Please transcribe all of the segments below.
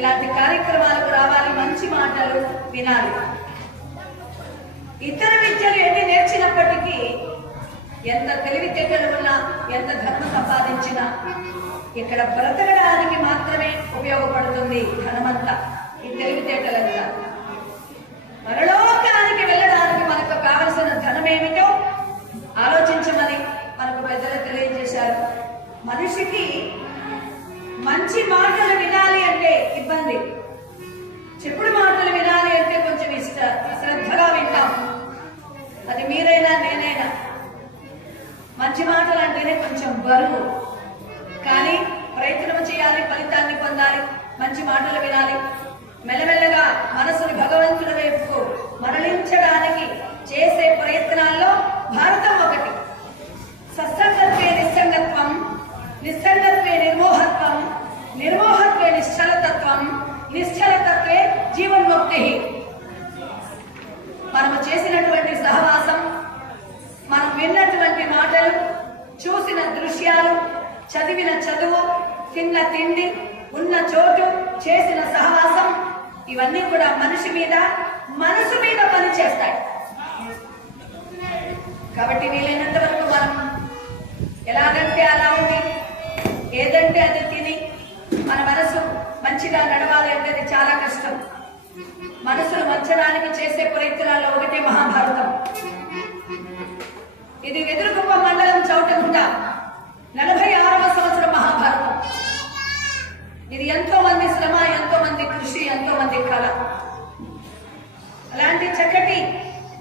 ఇలాంటి కార్యక్రమాలకు రావాలి, మంచి మాటలు వినాలి. ఇతర విద్యలు ఎన్ని నేర్చినప్పటికీ, ఎంత తెలివితేటలు ఉన్నా, ఎంత ధర్మ సంపాదించినా ఇక్కడ బ్రతకడానికి మాత్రమే ఉపయోగపడుతుంది ధనమంతా, ఈ తెలివితేటలంతా. పరలోకానికి వెళ్ళడానికి మనకు కావలసిన ధనం ఏమిటో ఆలోచించమని మనకు పెద్దలు తెలియజేశారు. మనిషికి మంచి మాటలు వినాలి అంటే ఇబ్బంది, చెప్పుడు మాటలు వినాలి అంటే కొంచెం శ్రద్ధగా వింటాం. అది మీరైనా నేనైనా. మంచి మాటలు అంటేనే కొంచెం బరువు, కానీ ప్రయత్నం చేయాలి, ఫలితాన్ని పొందాలి, మంచి మాటలు వినాలి. మెల్లమెల్లగా మనసుని భగవంతుడి వైపుకు మరలించడానికి చేసే ప్రయత్నాల్లో భారతం ఒకటి. సత్సంగత్వే నిస్సంగత్వం, నిస్సంగత్వే నిర్మోహత్వం, నిర్మోహత్వే నిశ్చలతత్వం, నిశ్చలతత్వే జీవన్ముక్తి. మనము చేసినటువంటి సహవాసం, మనం విన్నటువంటి మాటలు, చూసిన దృశ్యాలు, చదివిన చదువు, తిన్న తిండి, ఉన్న చోటు, చేసిన సహవాసం, ఇవన్నీ కూడా మనిషి మీద, మనసు మీద పనిచేస్తాయి. కాబట్టి వీలైనంత వరకు మనం ఎలాగంటే అలా ఉండి, ఏదంటే అది తిని మన మనసు మంచిగా నడవాలి అంటే అది చాలా కష్టం. మనసును వంచడానికి చేసే ప్రయత్నాల్లో ఒకటే మహాభారతం. ఇది వెదురుకుప్ప మండలం చౌటగుంట 46వ సంవత్సరం మహాభారతం. ఇది ఎంతో మంది శ్రమ, ఎంతో మంది కృషి, ఎంతో మంది కళ. అలాంటి చక్కటి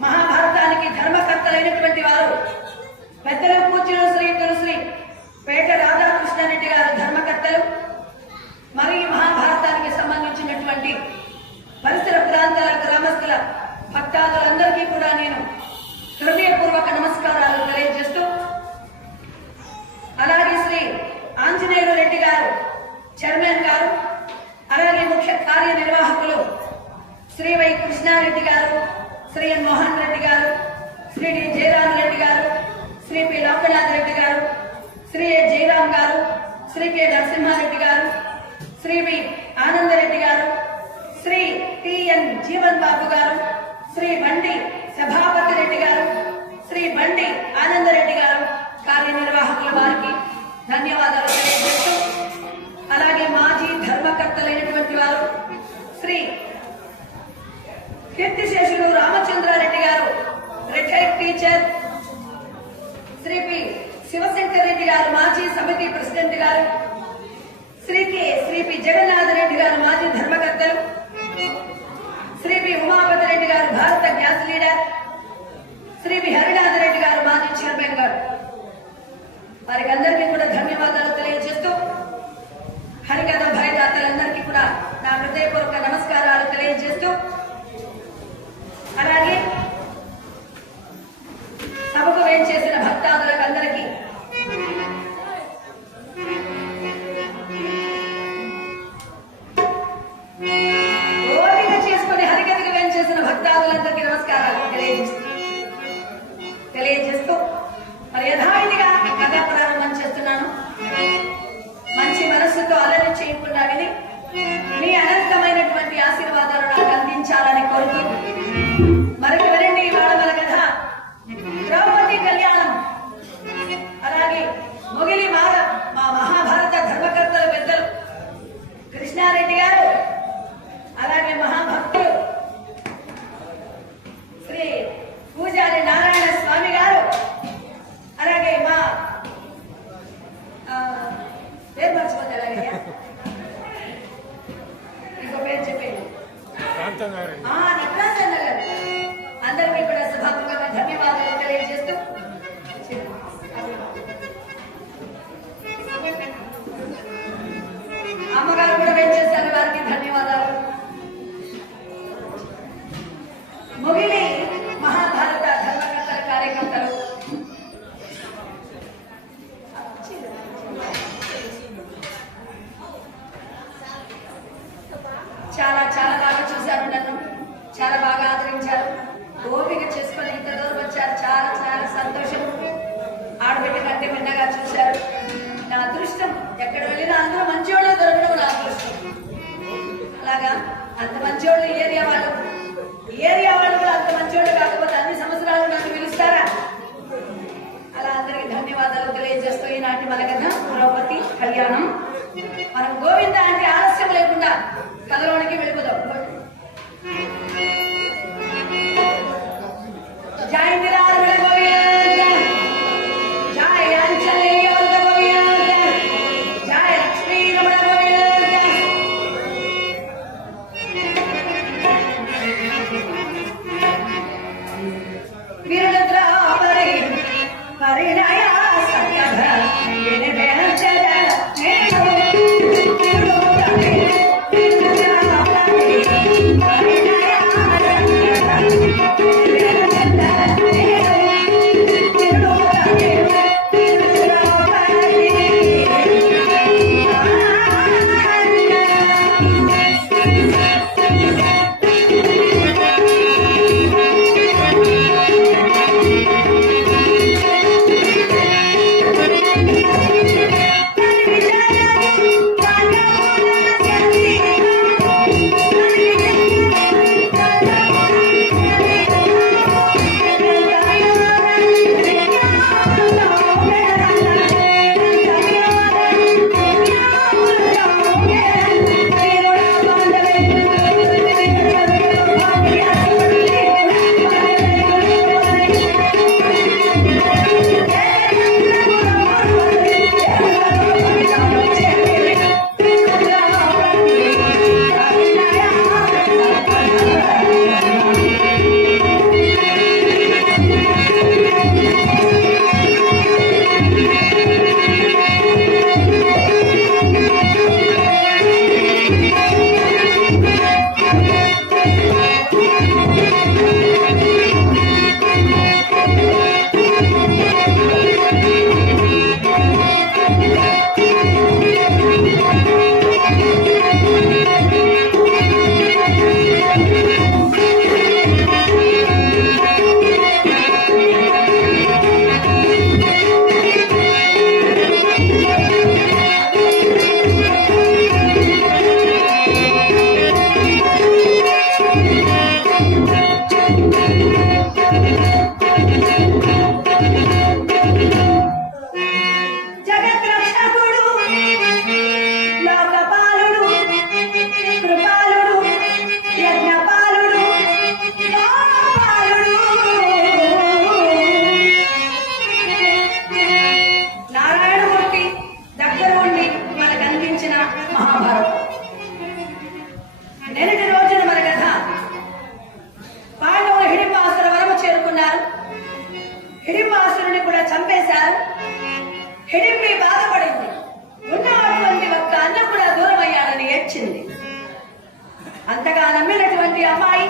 మహాభారతానికి ధర్మకర్తలైనటువంటి వారు పెద్దలు పూజ్యులు శ్రీ శ్రీ పేట రాధాకృష్ణారెడ్డి గారు ధర్మకర్తలు. మరి మహాభారతానికి సంబంధించినటువంటి పరిసర ప్రాంతాల గ్రామస్తుల భక్తాదులందరికీ కూడా నేను హృదయపూర్వక నమస్కారాలు తెలియజేస్తూ, అలాగే శ్రీ ఆంజనేయులు రెడ్డి గారు చైర్మన్ గారు, అలాగే ముఖ్య కార్యనిర్వాహకులు శ్రీ వై కృష్ణారెడ్డి గారు, శ్రీ ఎన్ మోహన్ రెడ్డి గారు, శ్రీ డి జయరాం రెడ్డి గారు, శ్రీ పి లోకనాథ్ రెడ్డి గారు, శ్రీ ఏ జయరాం గారు, శ్రీ కె నరసింహారెడ్డి గారు, శ్రీ వి ఆనందరెడ్డి గారు, శ్రీ టిఎన్ జీవన్ బాబు గారు, శ్రీ బండి సభాపతి రెడ్డి గారు, శ్రీ బండి ఆనందరెడ్డి గారు, కార్యనిర్వాహకుల వారికి ధన్యవాదాలు తెలియజేస్తూ, అలాగే మాజీ ధర్మకర్తలైనటువంటి వారు శ్రీ కీర్తిశేషులు Ramachandrareddy garu, retired teacher, Shri P Shivashankar Reddy గారు, మాజీ సమితి ప్రెసిడెంట్ గారు, శ్రీ పి జగన్నాథ్ రెడ్డి గారు, మాజీ ధర్మకర్తలు, శ్రీ పి ఉమాపతి రెడ్డి గారు, Bharat gas leader, Shri P Harinath Reddy గారు, మాజీ చైర్మన్ గారు, వారికి అందరికీ కూడా ధన్యవాదాలు తెలియజేస్తూ, హరికథ భయదాతలందరికీ కూడా నా హృదయపూర్వక నమస్కారాలు తెలియజేస్తూ, అలాగే సభకు వేంచేసిన భక్తాదులకు అందరికీ ఓపిక చేసుకుని హరికథకు వేంచేసిన భక్తాదులందరికీ నమస్కారాలు తెలియజేస్తూ మరి యథావిధిగా కథ ప్రారంభం చేస్తున్నాను. మంచి మనస్సుతో అలరి చేయకుండా విని మీ అనంతమైనటువంటి ఆశీర్వాదాలు నాకు అందించాలని కోరుతూ మరొక వినండి. ఇవాళ మన కథ ద్రౌపది కళ్యాణం. అలాగే మొగిలి మా మహాభారత ధర్మకర్తల పెద్దలు కృష్ణారెడ్డి గారు, అలాగే మహాభక్తులు శ్రీ పూజారి నారాయణ స్వామి గారు, అలాగే మా పేరు మర్చిపోతే అలాగే ఇంకో పేరు చెప్పేది నటరాజన్న గారు, అందరికీ కూడా సభాముఖంగా ధన్యవాదాలు తెలియజేస్తూ, అమ్మగారు కూడా వేచేశారు, వారికి ధన్యవాదాలు. మొగిలి మహాభారత ధర్మకర్తల కార్యకర్తలు చాలా చాలా బాగా చూశారు, నన్ను చాలా బాగా ఆదరించారు, ఓపిక చేసుకొని ఇంత దూరం వచ్చారు. చాలా చాలా సంతోషం. ఆడబిడ్డ కంటే మిన్నగా చూశారు. నా అదృష్టం, ఎక్కడ వెళ్ళినా అందరూ మంచివాళ్ళు దొరకడం నా అదృష్టం. అలాగా అంత మంచివాళ్ళు ఏరియా వాళ్ళు కూడా అంత మంచివాళ్ళు కాకపోతే అన్ని సంవత్సరాలు నన్ను పిలుస్తారా? అలా అందరికి ధన్యవాదాలు తెలియజేస్తూ ఈనాటి మన కథ ద్రౌపది కళ్యాణం. మనం గోవింద అంటే ఆలస్యం లేకుండా కథలోనికి వెళ్ళిపోదాం. జై నిరాళ గోవింద, జై అంజలి గోవింద, అంతగా నమ్మినటువంటి అమ్మాయి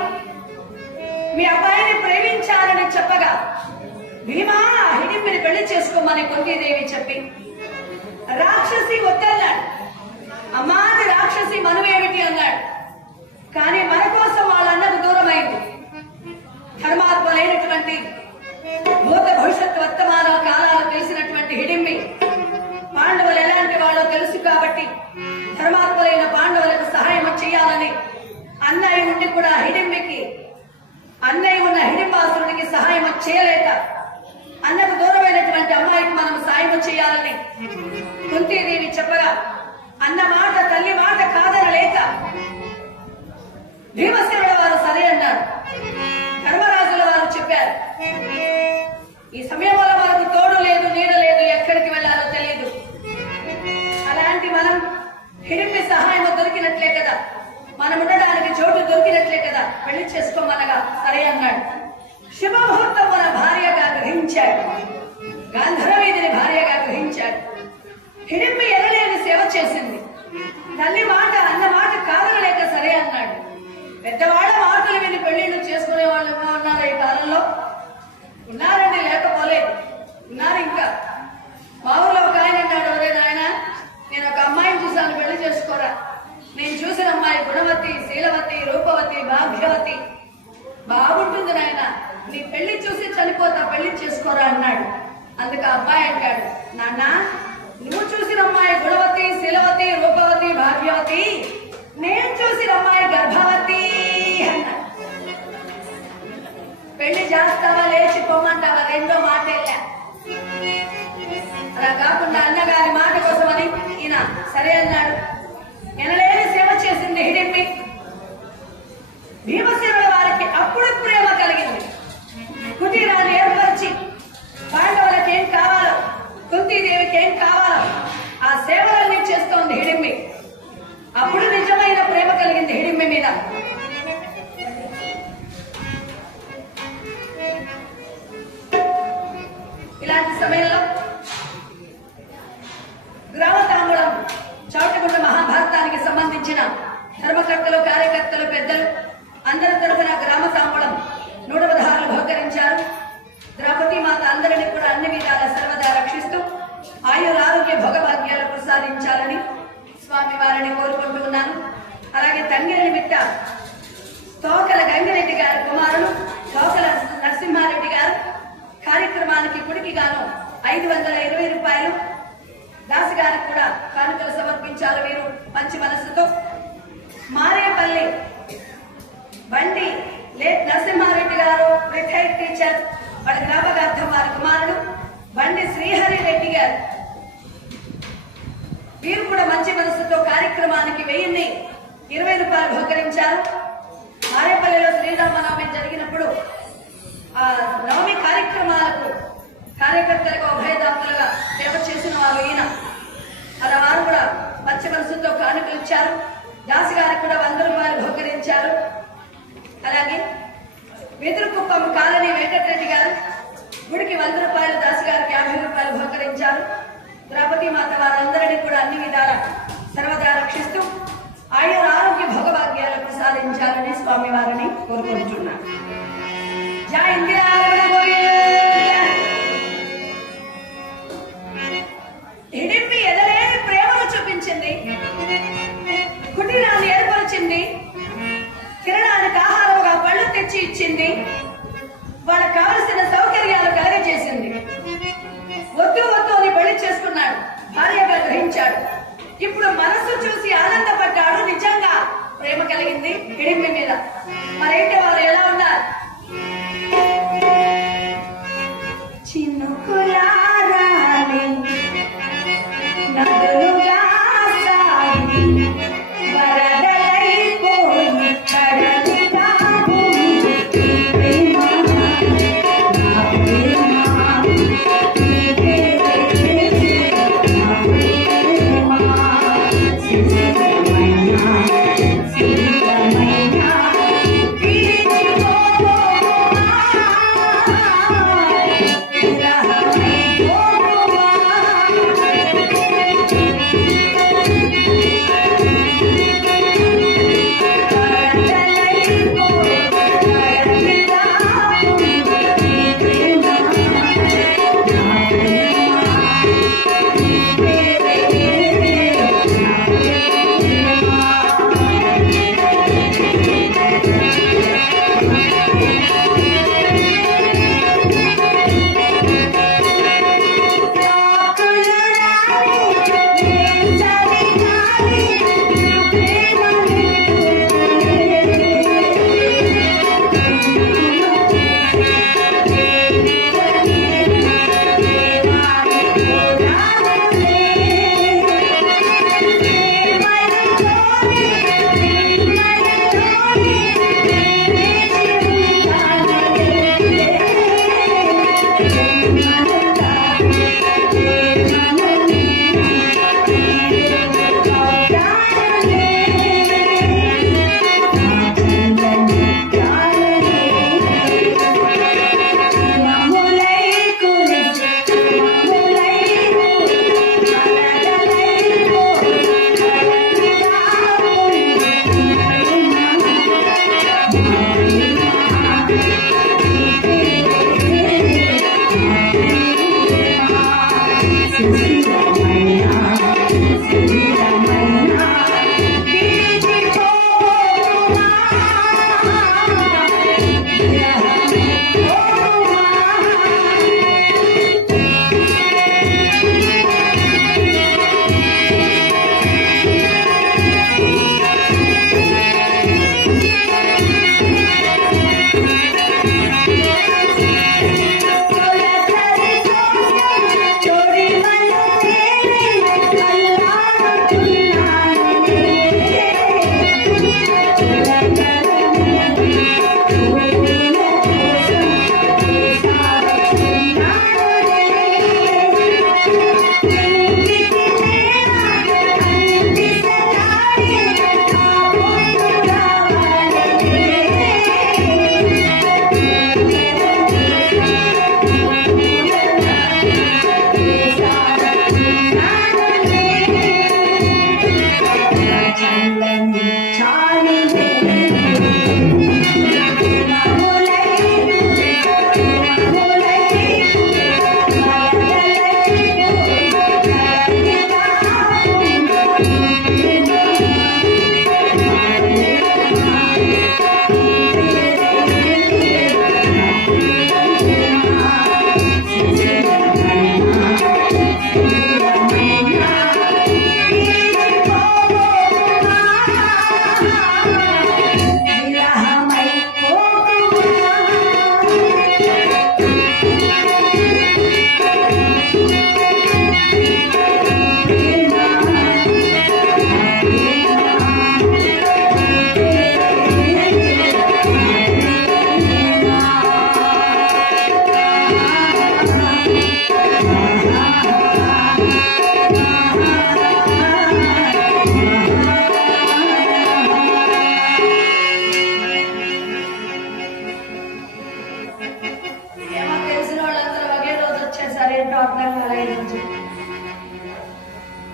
మీ అబ్బాయిని ప్రేమించాలని చెప్పగా భీమా హిడింపిని పెళ్లి చేసుకోమని కుంతీదేవి చెప్పి రాక్షసి వద్దన్నాడు. అమ్మాది రాక్షసి మనమేమిటి అన్నాడు. కానీ మన కోసం వాళ్ళ అన్నకు దూరమైంది. ధర్మాత్మలైనటువంటి భూత భవిష్యత్తు వర్తమాన కాలాలు తెలిసినటువంటి హిడింబి పాండవులు ఎలాంటి వాళ్ళో తెలుసు కాబట్టి ధర్మాత్మలైన పాండవులకు సహాయం చేయాలని అన్నయ్య ఉండి కూడా హిడింబికి అన్నయ్య ఉన్న హిడింబాసురుడికి సహాయం చేయలేక అన్నకు దూరమైనటువంటి అమ్మాయికి మనం సాయం చేయాలని కుంతీదేవి చెప్పగా అన్న మాట తల్లి మాట కాదనలేక భీమసేనుల వారు సరే అన్నారు. ధర్మరాజుల వారు చెప్పారు, ఈ సమయంలో మనకు తోడు లేదు, నీడ లేదు, ఎక్కడికి వెళ్లాలో తెలియదు. అలాంటి మనం హిడింబి సహాయం దొరికినట్లే కదా, మనం ఉండడానికి చోటు దొరికినట్లే కదా, పెళ్లి చేసుకోమనగా సరే అన్నాడు. శుభముహూర్తం మన భార్యగా గ్రహించాడు. గాంధర్వీధిని భార్యగా గ్రహించాడు. హిడింబి ఎనలేని సేవ చేసింది. తల్లి మాట అన్న మాట కాదనలేక సరే అన్నాడు. పెద్దవాళ్ళ మాటలు విని పెళ్లిళ్ళు చేసుకునే వాళ్ళు ఉన్నారు ఈ కాలంలో. ఉన్నారండి, లేకపోలేదు, ఉన్నారు. ఇంకా మా ఊళ్ళో ఒక ఆయన అన్నాడు, ఒరే నాయన నేను ఒక అమ్మాయిని చూశాను, పెళ్లి చేసుకోరా. నేను చూసిన అమ్మాయి గుణవతి, శీలవతి, రూపవతి, భాగ్యవతి, బాగుంటుంది నాయన, నీ పెళ్లి చూసి చనిపోతా, పెళ్లి చేసుకోరా అన్నాడు. అందుకు ఆ అబ్బాయి అంటాడు, నాన్న నువ్వు చూసిన అమ్మాయి గుణవతి, శీలవతి, రూపవతి, భాగ్యవతి, నేను చూసిన అమ్మాయి గర్భవతి అన్నాడు. పెళ్లి చేస్తావా లేచి పోమంటావా రెండో మాట వెళ్ళా. అలా కాకుండా అన్నగారి మాట కోసమని ఈయన సరే అన్నాడు. ఎనలేని సేవ చేసింది హిడింబి. భీమసేనుల వారికి అప్పుడు ప్రేమ కలిగింది. కుటీరాన్ని ఏర్పరిచి పాండవులకు ఏం కావాలో, కుంతీదేవికి ఏం కావాలో ఆ సేవలన్నీ చేస్తోంది హిడింబి. అప్పుడు నిజమైన ప్రేమ కలిగింది హిడింబి మీద. ఇలాంటి సమయంలో గ్రామ తాంబూలం చౌటగుండ మహాభారతానికి సంబంధించిన ధర్మకర్తలు, కార్యకర్తలు, పెద్దలు అందరి తరఫున గ్రామ తాంబూలం 116 బహుకరించారు. ద్రౌపది మాత అందరినీ కూడా అన్ని విధాల సర్వదా రక్షిస్తూ ఆయురారోగ్య భోగభాగ్యాలు ప్రసాదించాలని స్వామి వారిని కోరుకుంటూ ఉన్నాను. అలాగే తండ్రి నిమిత్త తోకల గంగిరెడ్డి గారి కుమారులు తోకల నరసింహారెడ్డి గారు కార్యక్రమానికి గుడికి గాను 520 రూపాయలు దాసి గారికి కూడా కానుకలు సమర్పించారు. వీరు మంచి మనస్సుతో. మారేపల్లి బండి లేట్ నరసింహారెడ్డి గారు రిటైర్డ్ టీచర్, వాళ్ళ జ్ఞాపకార్థం వారి కుమారుడు బండి శ్రీహరి రెడ్డి గారు, వీరు కూడా మంచి మనస్సుతో కార్యక్రమానికి 1020 రూపాయలు బహుకరించారు. మారేపల్లిలో శ్రీరామనవమి జరిగినప్పుడు ఆ నవమి కార్యక్రమాలకు కార్యకర్తలుగా ఉభయదాతలుగా సేవ చేసిన వారు ఈయన. అలా వారు కూడా మంచి మనసుతో కానుకలు ఇచ్చారు. దాసి గారికి కూడా 100 రూపాయలు బహుకరించారు. అలాగే వెదురుకుప్పం కాలనీ వెంకటరెడ్డి గారు గుడికి 100 రూపాయలు, దాసి గారికి 50 రూపాయలు బహుకరించారు. ద్రౌపది మాత వారందరినీ కూడా అన్ని విధాల సర్వదా రక్షిస్తూ ఆరోగ్య భోగభాగ్యాలు ప్రసాదించాలని స్వామి వారిని కోరుకుంటున్నాను. జై ఇందిరారమణ గోవింద. హిడింబి ఎదలేని ప్రేమను చూపించింది. కుటీరాన్ని ఏర్పరిచింది. తినడానికి ఆహారముగా పళ్ళు తెచ్చి ఇచ్చింది. వాళ్ళకు కావలసిన సౌకర్యాలు కలగజేసింది. వద్దు వద్దు అని పెళ్లి చేసుకున్నాడు, భార్యగా గ్రహించాడు. ఇప్పుడు మనస్సు చూసి ఆనందపడ్డాడు. నిజంగా ప్రేమ కలిగింది హిడింబి మీద. మరేంటి వారు ఎలా ఉన్నారు? చినుకులారాలి నదులుగా సాగి వరదలైపోయి కడలిగా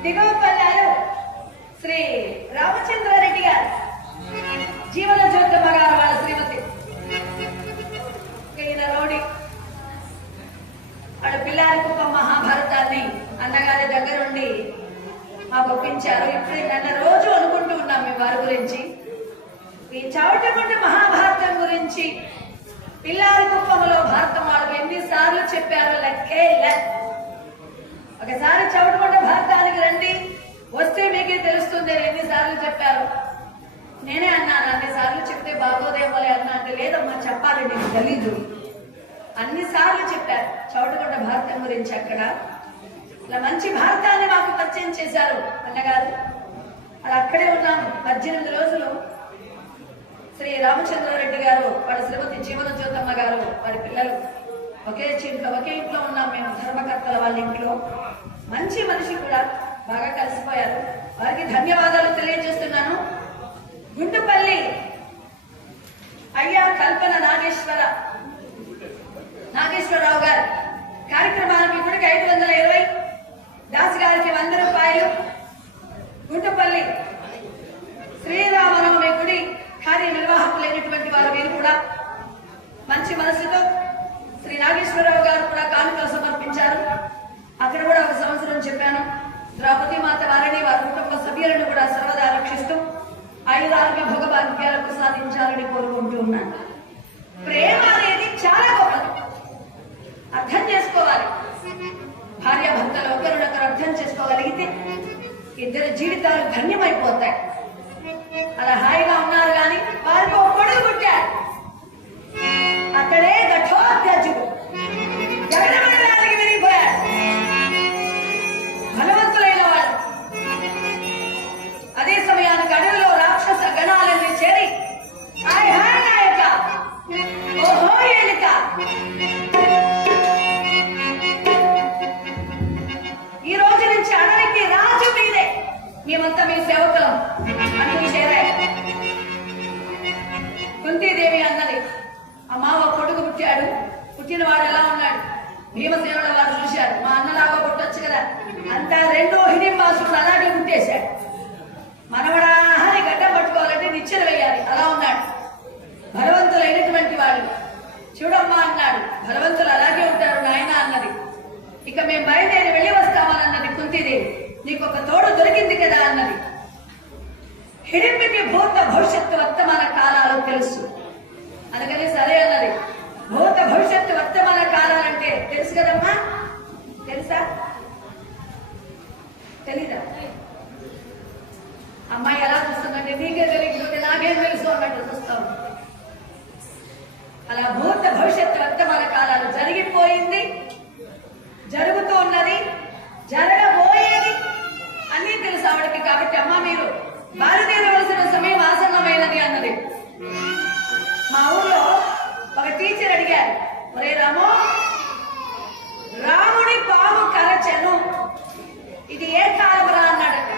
దిగువపల్లాలు శ్రీ రామచంద్రారెడ్డి గారు జీవన జ్యోతమ్మ గారు వాళ్ళ శ్రీమతి ఈయన రౌడీ వాళ్ళ పిల్లారి కుప్ప మహాభారతాన్ని అన్నగారి దగ్గరుండి మాకు ఒప్పించారు. ఇప్పుడు నన్ను రోజు అనుకుంటూ ఉన్నాం మీ వారి గురించి. ఈ చవటగుండ మహాభారతం గురించి పిల్లారి కుప్పంలో భారతం వాళ్ళకి ఎన్నిసార్లు చెప్పారో లెక్కే ఒకసారి చవటగుండ భారతానికి రండి, వస్తే మీకే తెలుస్తుంది ఎన్నిసార్లు చెప్పారు. నేనే అన్నాను, అన్నిసార్లు చెప్తే బాగోదేమోలే అన్నా అంటే లేదమ్మా చెప్పాలి, నీకు తెలీదు. అన్నిసార్లు చెప్పారు చవటగుండ భారతం గురించి. అక్కడ ఇలా మంచి భారతాన్ని మాకు పరిచయం చేశారు అన్నగారు. అలా అక్కడే ఉన్నాము 18 రోజులు. శ్రీ రామచంద్రారెడ్డి గారు వాళ్ళ శ్రీమతి జీవన జ్యోతమ్మ గారు వారి పిల్లలు ఒకే ఇంట్లో ఉన్నాం మేము, ధర్మకర్తల వాళ్ళ ఇంట్లో. మంచి మనిషి కూడా, బాగా కలిసిపోయారు. వారికి ధన్యవాదాలు తెలియజేస్తున్నాను. గుంటుపల్లి అయ్యా కల్పన నాగేశ్వరరావు గారు కార్యక్రమానికి ఇప్పటికి 520, దాస్ గారికి 100 రూపాయలు. గుంటుపల్లి శ్రీరామనవమి గుడి కార్యనిర్వాహకులైనటువంటి వారు వీరు కూడా మంచి మనసుతో శ్రీ నాగేశ్వరరావు గారు కూడా కానుకలు సమర్పించారు. అక్కడ కూడా ఒక సంవత్సరం చెప్పాను. ద్రౌపది మాత వారిని వారి కుటుంబ సభ్యులను కూడా సర్వదా రక్షిస్తూ ఆయురారోగ్య భోగభాగ్యాలు ప్రసాదించాలని కోరుకుంటూ ఉన్నాను. ప్రేమ అనేది చాలా గొప్పది, అర్థం చేసుకోవాలి. భార్యాభర్తలు ఒకరినొకరు అర్థం చేసుకోగలిగితే ఇద్దరు జీవితాలు ధన్యమైపోతాయి. అలా హాయిగా ఉన్నారు కానీ వారికి ఒక కొడుకు పుట్టాడు. అక్కడే ఘటోత్కచుడు జగడమండలానికి విరిగిపోయాడు. బలవంతులైన వాళ్ళు అదే సమయానికి అడవిలో రాక్షస గణాలన్నీ చేరి హాయ్ హాయ్ నాయక ఓహో ఏలిక ఈ రోజు నుంచి అడవికి రాజు మీరే, మేమంతా మీ సేవకులం అంటూ చేరారు. కుంతీదేవి అన్నది, అమ్మా ఒక కొడుకు పుట్టాడు, పుట్టిన వాడు ఎలా ఉన్నాడు? భీమసేనుల వారు చూశారు, మా అన్నలాగా పుట్టొచ్చు కదా. అంతా రెండో హిడింబాసుడు అలాగే పుట్టేశాడు. మనవడా అని గడ్డం పట్టుకోవాలంటే నిచ్చెన వేయాలి, అలా ఉన్నాడు. బలవంతులైనటువంటి వాడు. చూడమ్మా అన్నాడు, బలవంతులు అలాగే ఉంటారు నాయన అన్నది. ఇక మేము బయలుదేరి వెళ్ళి వస్తామని అన్నది కుంతీదేవి. నీకు ఒక తోడు దొరికింది కదా అన్నది. హిడింబికి భూత భవిష్యత్తు వర్తమాన కాలాలు తెలుసు, అందుకని సరే అన్నది. భూత భవిష్యత్తు వర్తమాన కాలాలంటే తెలుసు కదమ్మా? తెలుసా? తెలీదా? అమ్మాయి ఎలా చూస్తుందంటే నీకే తెలియకపోతే నాకేం తెలుసు అన్నట్టు చూస్తాము. అలా భూత భవిష్యత్తు వర్తమాన కాలాలు జరిగిపోయింది, జరుగుతూ ఉన్నది, జరగబోయేది అన్నీ తెలుసు ఆవిడకి. కాబట్టి అమ్మ మీరు బయలుదేరవలసిన సమయం ఆసన్నమైనది అన్నది. మా ఊళ్ళో ఒక టీచర్ అడిగారు, ఒరే రాము, రాముడి పాము కరచెను, ఇది ఏ కాలమురా అన్నాడట.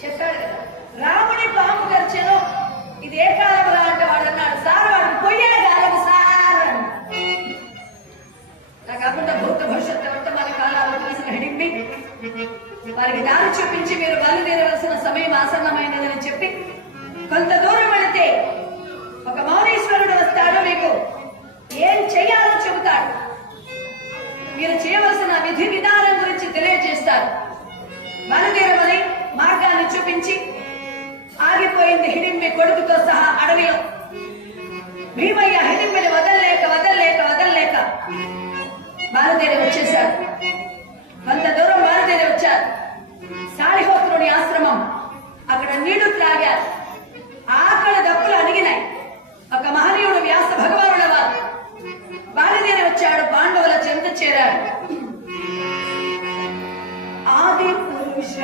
చెప్పాడు కదా, రాముడి పాము కరచెను ఇది ఏ కాలమురా అంటే వాడు అన్నాడు, సార్ వాడు పొయ్యే కాలము సార్ అని. కాకుండా భూత భవిష్యత్తు వర్తమాన కాలాలు తెలిసిన హిడింబి వారికి దారి చూపించి మీరు బయలుదేరవలసిన సమయం ఆసన్నమైనదని చెప్పి కొంత దూరం వెళితే ఒక మౌనేశ్వరుడు వస్తాడు, మీకు ఏం చెయ్యాలో చెబుతాడు. మీరు చేయవలసిన విధి విధానం గురించి తెలియజేస్తారు. బయలుదేరమని మార్గాన్ని చూపించి ఆగిపోయింది హిడింబి కొడుకుతో సహా అడవిలో. భీమయ్య హిడింబిని వదల్లేక బయలుదేరి వచ్చేశారు. కొంత దూరం బయలుదేరి వచ్చారు. శాలిహోత్రుని ఆశ్రమం, అక్కడ నీళ్లు త్రాగారు. ఆకలి దప్పులు అడిగినాయి. ఒక మహనీయుడు వ్యాస భగవానుల వారు బయలుదేరి వచ్చాడు. పాండవుల చెంత చేరాడు. ఆది పురుష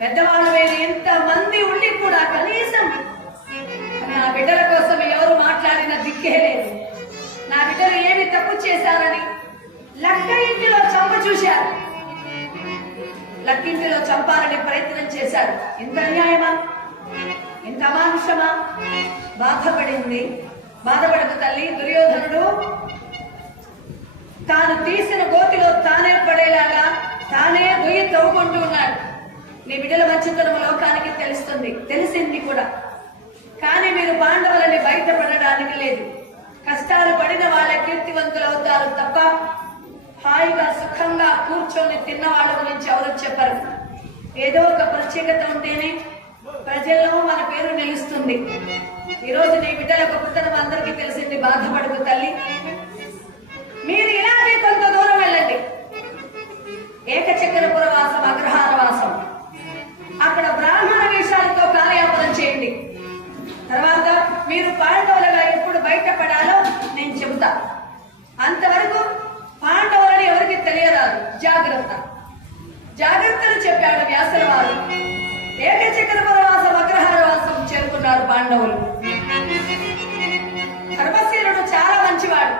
పెద్దవాళ్ళు ఎంత మంది ఉండి కూడా కనీసం నా బిడ్డల కోసం ఎవరు మాట్లాడిన దిక్కే లేదు. నా బిడ్డలు ఏమి తప్పు చేశారని లక్క ఇంటిలో చంప చూశారు, లక్కింటిలో చంపాలని ప్రయత్నం చేశారు. ఇంత అన్యాయమా, ఇంత అమానుషమా? బాధపడింది. బాధపడదు తల్లి. దుర్యోధనుడు తాను తీసిన గోతిలో తానే పడేలాగా తానే గొయ్యి తవ్వుకుంటూ ఉన్నాడు. నీ బిడ్డల మంచితనం లోకానికి తెలిసింది కూడా. కానీ మీరు పాండవులని బయటపడడానికి లేదు. కష్టాలు పడిన వాళ్ళ కీర్తివంతులు అవుతారు తప్ప హాయిగా సుఖంగా కూర్చొని తిన్న వాళ్ళ గురించి ఎవరు చెప్పరు. ఏదో ఒక ప్రత్యేకత ఉంటేనే ప్రజల్లో మన పేరు నిలుస్తుంది. ఈరోజు నీ బిడ్డల గొప్పతనం అందరికీ తెలిసింది. బాధపడదు తల్లి. జాగ్రత్త జాగ్రత్తలు చెప్పాడు వ్యాసుల వారు. ఏకచక్ర పరవాసం అగ్రహారవాసం చేరుకున్నారు పాండవులు. ధర్మశీలుడు చాలా మంచివాడు.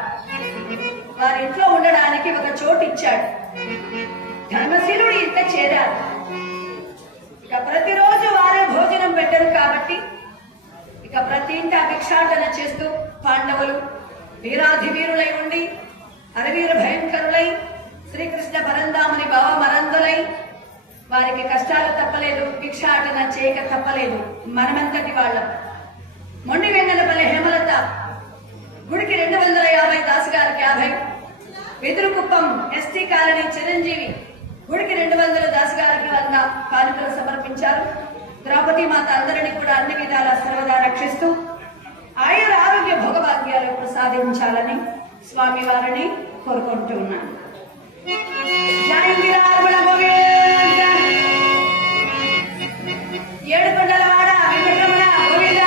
వారి ఇంట్లో ఉండడానికి ఒక చోటు ఇచ్చాడు. ధర్మశీలుడు ఇంట చేరారు. ఇక ప్రతిరోజు వారే భోజనం పెట్టరు కాబట్టి ఇక ప్రతి ఇంట భిక్షాటన చేస్తూ పాండవులు వీరాధి వీరులై ఉండి అరవీర భయంకరులై శ్రీకృష్ణ పరంధాముని భావ మరందులై వారికి కష్టాలు తప్పలేదు, భిక్షాటన చేయక తప్పలేదు. మనమెంతటి వాళ్ళం. మొండి వెంగనపల్లి హేమలత గుడికి 250, దాసు గారికి 50, వెదురుకుప్పం ఎస్టీ కాలనీ చిరంజీవి గుడికి 200, దాసు గారికి 100 కానుకలు సమర్పించారు. ద్రౌపది మాత అందరినీ కూడా అన్ని విధాలా సర్వదా రక్షిస్తూ ఆయుర ఆరోగ్య భోగభాగ్యాలు ప్రసాదించాలని స్వామి వారిని కోరుకుంటూ ఉన్నాను. ఏడుకొండలవాడ వెంకటరమణ గోవింద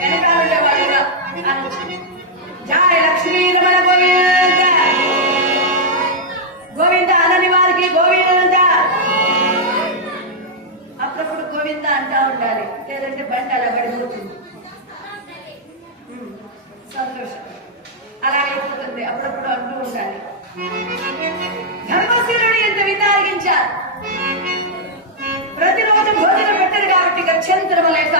వెనకాలంటే వాళ్ళు జాయ లక్ష్మీ రమణ గోవింద గోవింద అనని వారికి గోవింద. అప్పుడప్పుడు గోవింద అంటా ఉండాలి, లేదంటే బండి అలా పడిపోతుంది. సంతోషం అలాగైపోతుంది. అప్పుడప్పుడు అంటూ ఉండాలి. ధర్మశీలుడు ఎంత వినియోగించారు. ప్రతిరోజు భోజనం పెట్టరు కాబట్టి గత్యంతరం లేక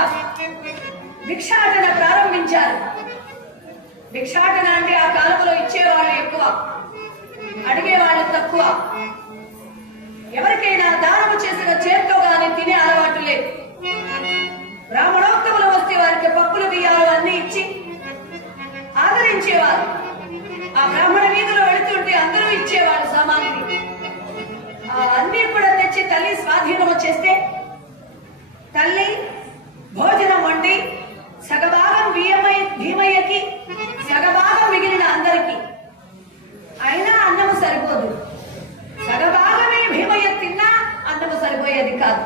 భిక్షాటన ప్రారంభించారు. భిక్షాటన అంటే ఆ కాలంలో ఇచ్చేవాళ్ళు ఎక్కువ, అడిగేవాళ్ళు తక్కువ. ఎవరికైనా దానము చేసిన చేత్తో గాని తినే అలవాటు లేదు. బ్రాహ్మణోత్తములు వస్తే వారికి పప్పులు బియ్యాలు అన్ని ఇచ్చి ఆదరించేవారు. ఆ బ్రాహ్మణ వీధిలో వెళుతుంటే అందరూ ఇచ్చేవాళ్ళు సామాగ్రి. అన్నీ కూడా తెచ్చి తల్లి స్వాధీనము చేస్తే తల్లి భోజనం వండి సగభాగం భీమయ్యకి, సగభాగం మిగిలిన అందరికి. అయినా అన్నము సరిపోదు. సగభాగమే భీమయ్య తిన్నా అన్నము సరిపోయేది కాదు.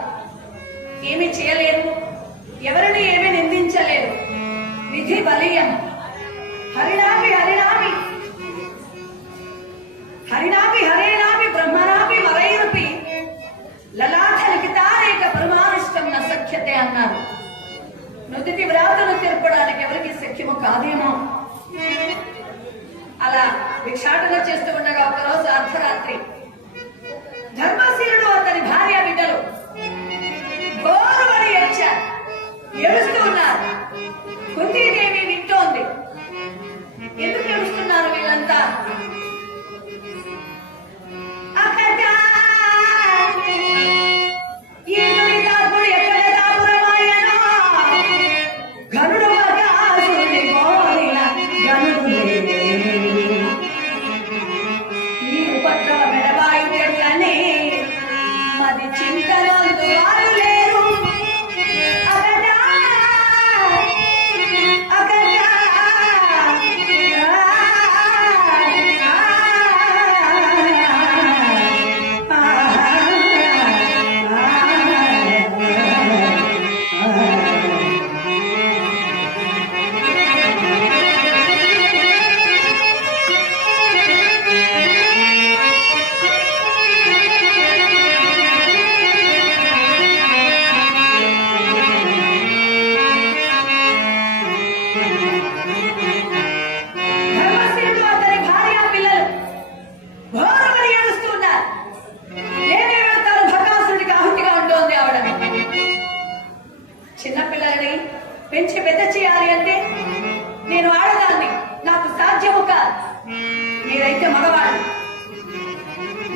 ఏమి చేయలేరు, ఎవరిని ఏమి నిందించలేరు. విధి బలీయం. హరినాభి హరినాభి హరినాభి హరేనాభి బ్రహ్మనాభి వరైరుపి లలాట లిఖితారేక పరమానిష్టం న సఖ్యతే అన్నారు. నుదిటి వ్రాతను తెరపడానికి ఎవరికి సఖ్యము కాదేమో. అలా భిక్షాటన చేస్తూ ఉండగా ఒకరోజు అర్ధరాత్రి ధర్మశీలుడు అతని భార్య బిడ్డలు గోరువడి ఏడుస్తూ ఉన్నారు. కుంతీదేవి వింటోంది. ఎందుకు ఏడుస్తున్నారు వీళ్ళంతా? పెంచి పెద్ద చేయాలి అంటే నేను ఆడదాన్ని, నాకు సాధ్యము కాదు. మీరైతే మగవాళ్ళు,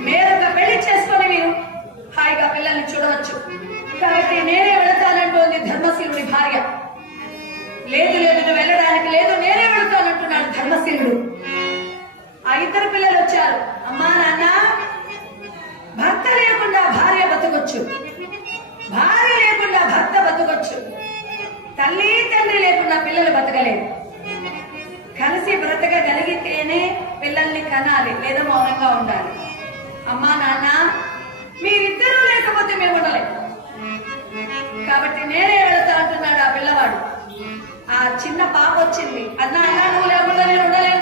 మేరొక పెళ్లి చేసుకొని మీరు హాయిగా పిల్లల్ని చూడవచ్చు. కాబట్టి నేనే వెళతానంటోంది ధర్మశీలుడి భార్య. లేదు లేదు నువ్వు వెళ్ళడానికి లేదు, నేనే వెళతానంటున్నాడు ధర్మశీలుడు. ఆ ఇద్దరు పిల్లలు వచ్చారు. అమ్మా నాన్న, భర్త లేకుండా భార్య బతకొచ్చు, భార్య లేకుండా భర్త బతకొచ్చు, తల్లి తండ్రి లేకుండా పిల్లలు బతకలేదు. కలిసి బ్రతకగలిగితేనే పిల్లల్ని కనాలి, లేదా మౌనంగా ఉండాలి. అమ్మా నాన్న, మీరిద్దరూ లేకపోతే మేము ఉండలేము. కాబట్టి నేనే వెళతా అంటున్నాడు ఆ పిల్లవాడు. ఆ చిన్న పాప వచ్చింది. అన్నా అన్నా నువ్వు లేకుండా నేను ఉండలేను